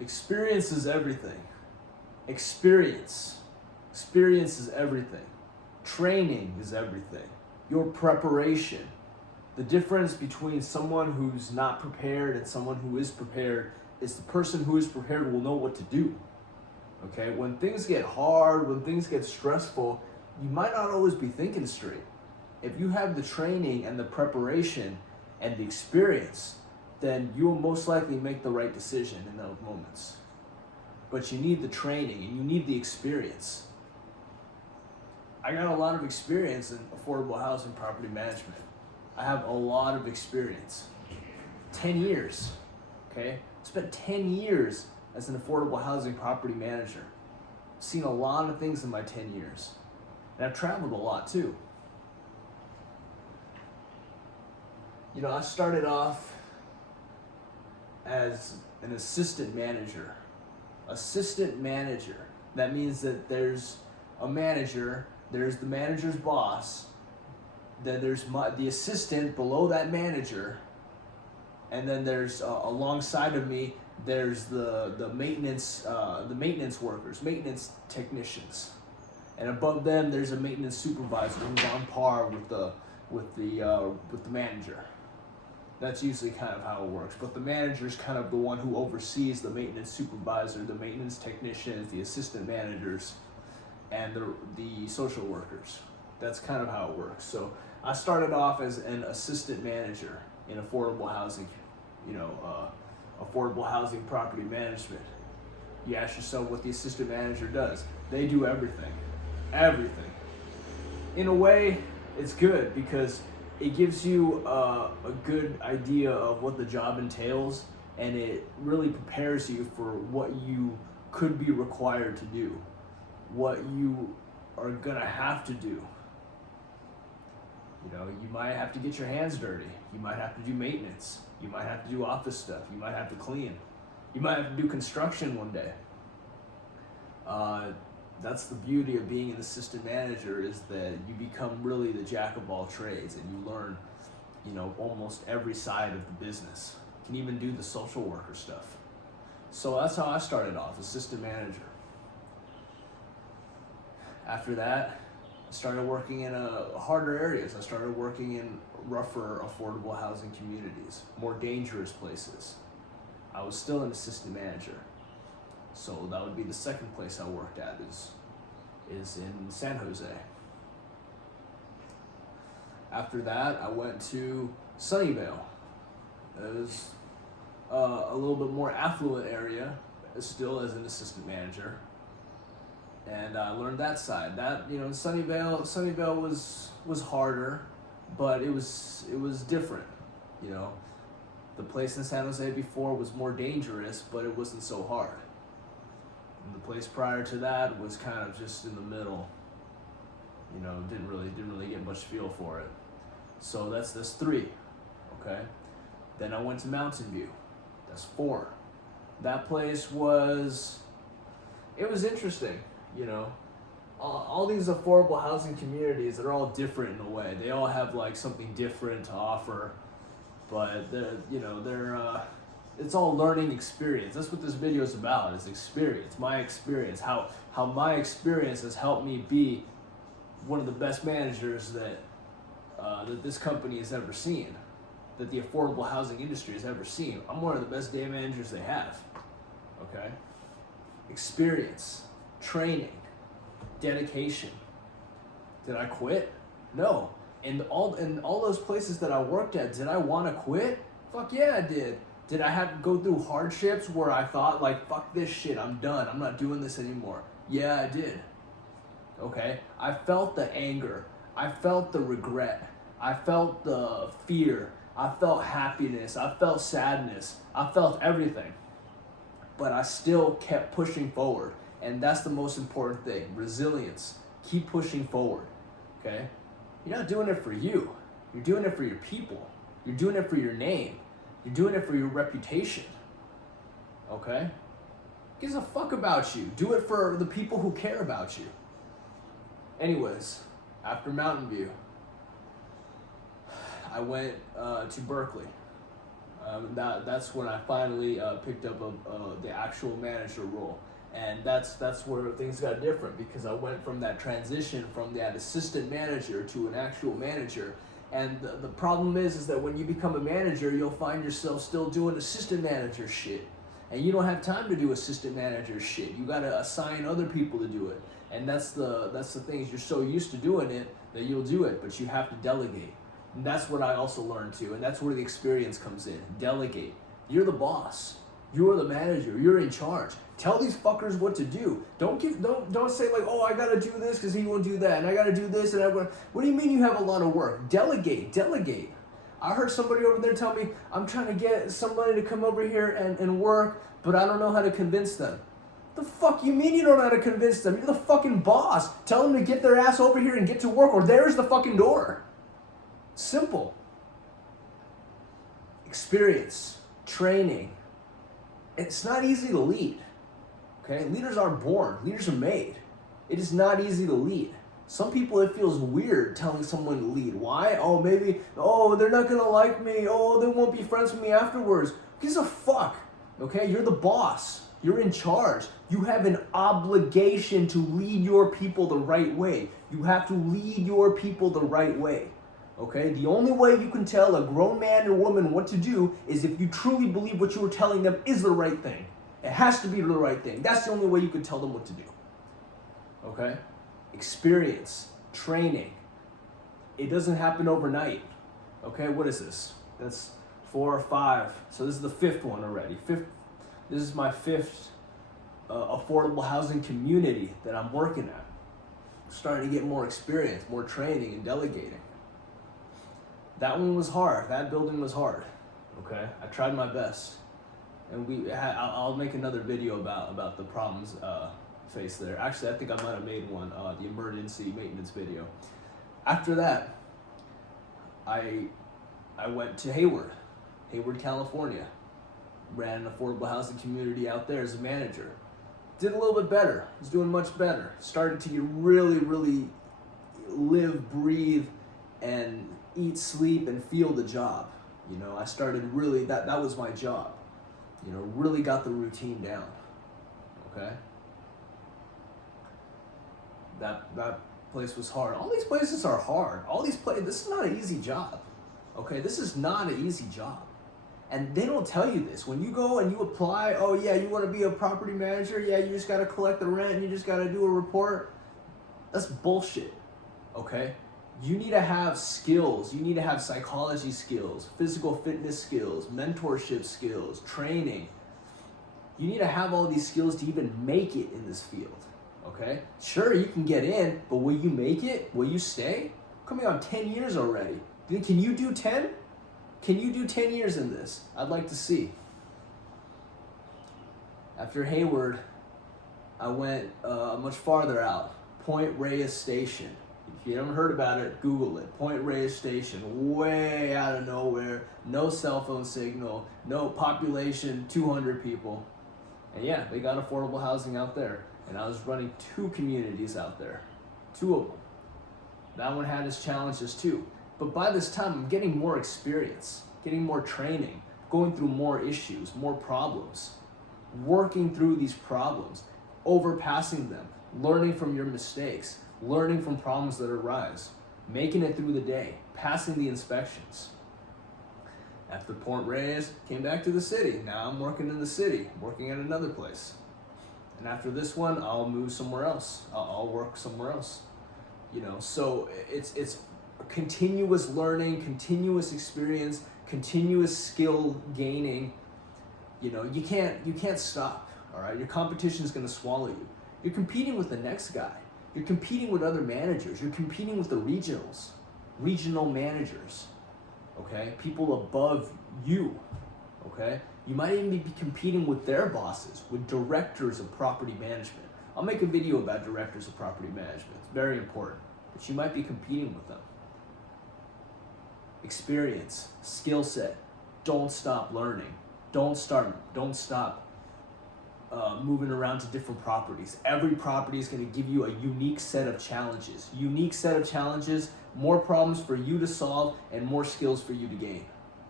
Experience is everything. Experience. Experience is everything. Training is everything. Your preparation. The difference between someone who's not prepared and someone who is prepared is the person who is prepared will know what to do. Okay? When things get hard, when things get stressful, you might not always be thinking straight. If you have the training and the preparation and the experience, then you will most likely make the right decision in those moments. But you need the training and you need the experience. I got a lot of experience in affordable housing property management. I have a lot of experience. 10 years, okay? I spent 10 years as an affordable housing property manager. I've seen a lot of things in my 10 years. And I've traveled a lot too. You know, I started off as an assistant manager. Assistant manager. That means that there's a manager, there's the manager's boss, then there's the assistant below that manager, and then there's alongside of me, there's the maintenance workers, maintenance technicians, and above them there's a maintenance supervisor who's on par with the manager. That's usually kind of how it works. But the manager is kind of the one who oversees the maintenance supervisor, the maintenance technicians, the assistant managers, and the social workers. That's kind of how it works. So I started off as an assistant manager in affordable housing, affordable housing property management. You ask yourself what the assistant manager does. They do everything. Everything. In a way, it's good because it gives you a good idea of what the job entails, and it really prepares you for what you could be required to do, what you are gonna have to do. You know, you might have to get your hands dirty. You might have to do maintenance. You might have to do office stuff. You might have to clean. You might have to do construction one day. That's the beauty of being an assistant manager, is that you become really the jack of all trades, and you learn, almost every side of the business. You can even do the social worker stuff. So that's how I started off, assistant manager. After that, I started working in harder areas. I started working in rougher affordable housing communities, more dangerous places. I was still an assistant manager. So that would be the second place I worked at is in San Jose. After that, I went to Sunnyvale. It was a little bit more affluent area, still as an assistant manager. And I learned that side. That, Sunnyvale was harder, but it was different. The place in San Jose before was more dangerous, but it wasn't so hard. And the place prior to that was kind of just in the middle. Didn't really get much feel for it. So that's 3, okay? Then I went to Mountain View. That's 4. That place was interesting, All these affordable housing communities, they're all different in a way. They all have like something different to offer, but it's all learning experience. That's what this video is about, is experience, my experience, how my experience has helped me be one of the best managers that this company has ever seen, that the affordable housing industry has ever seen. I'm one of the best day managers they have, okay? Experience, training, dedication. Did I quit? No. And all those places that I worked at, did I want to quit? Fuck yeah, I did. Did I have to go through hardships where I thought like, fuck this shit, I'm done, I'm not doing this anymore? Yeah, I did. Okay? I felt the anger. I felt the regret. I felt the fear. I felt happiness. I felt sadness. I felt everything. But I still kept pushing forward. And that's the most important thing. Resilience. Keep pushing forward. Okay? You're not doing it for you. You're doing it for your people. You're doing it for your name. You're doing it for your reputation. Okay? Who gives a fuck about you? Do it for the people who care about you. Anyways, after Mountain View, I went to Berkeley. That's when I finally picked up the actual manager role. And that's where things got different, because I went from that transition from that assistant manager to an actual manager. And the problem is that when you become a manager, you'll find yourself still doing assistant manager shit. And you don't have time to do assistant manager shit. You gotta assign other people to do it. And that's the thing, is you're so used to doing it that you'll do it, but you have to delegate. And that's what I also learned too, and that's where the experience comes in. Delegate. You're the boss. You're the manager. You're in charge. Tell these fuckers what to do. Don't say like, oh, I gotta do this because he won't do that, and I gotta do this, and what do you mean you have a lot of work? Delegate. I heard somebody over there tell me, I'm trying to get somebody to come over here and work, but I don't know how to convince them. The fuck you mean you don't know how to convince them? You're the fucking boss. Tell them to get their ass over here and get to work, or there's the fucking door. Simple. Experience, training. It's not easy to lead. Okay? Leaders aren't born. Leaders are made. It is not easy to lead. Some people, it feels weird telling someone to lead. Why? Oh, maybe, they're not going to like me. Oh, they won't be friends with me afterwards. Who gives a fuck? Okay? You're the boss. You're in charge. You have an obligation to lead your people the right way. You have to lead your people the right way. Okay? The only way you can tell a grown man or woman what to do is if you truly believe what you are telling them is the right thing. It has to be the right thing. That's the only way you can tell them what to do. Okay? Experience, training. It doesn't happen overnight. Okay? What is this? That's 4 or 5. So this is the 5th one already. This is my 5th affordable housing community that I'm working at. Starting to get more experience, more training, and delegating. That one was hard. That building was hard. Okay, I tried my best, and I'll make another video about the problems faced there. Actually, I think I might have made one, the emergency maintenance video. After that, I went to Hayward, California. Ran an affordable housing community out there as a manager. Did a little bit better. Was doing much better. Started to really, really live, breathe, and eat, sleep, and feel the job. You know, I started really, that was my job. You know, really got the routine down. Okay? That place was hard. All these places are hard. This is not an easy job. Okay? This is not an easy job. And they don't tell you this. When you go and you apply, oh yeah, you want to be a property manager? Yeah, you just got to collect the rent and you just got to do a report. That's bullshit. Okay? You need to have skills. You need to have psychology skills, physical fitness skills, mentorship skills, training. You need to have all these skills to even make it in this field. Okay? Sure, you can get in, but will you make it? Will you stay? Coming on 10 years already. Can you do 10? Can you do 10 years in this? I'd like to see. After Hayward, I went much farther out. Point Reyes Station. If you haven't heard about it, Google it. Point Reyes Station, way out of nowhere. No cell phone signal. No population, 200 people. And yeah, they got affordable housing out there. And I was running 2 communities out there. 2 of them. That one had its challenges too. But by this time, I'm getting more experience, getting more training, going through more issues, more problems, working through these problems, overpassing them, learning from your mistakes, learning from problems that arise, making it through the day, passing the inspections. After Point Reyes, came back to the city. Now I'm working in the city, working at another place. And after this one, I'll move somewhere else. I'll work somewhere else. You know, so it's continuous learning, continuous experience, continuous skill gaining. You know, you can't stop. All right, your competition is going to swallow you. You're competing with the next guy. You're competing with other managers. You're competing with the regional managers. Okay, people above you. Okay, you might even be competing with their bosses, with directors of property management. I'll make a video about directors of property management. It's very important. But you might be competing with them. Experience, skill set. Don't stop learning. Don't stop moving around to different properties. Every property is going to give you a unique set of challenges. More problems for you to solve, and more skills for you to gain.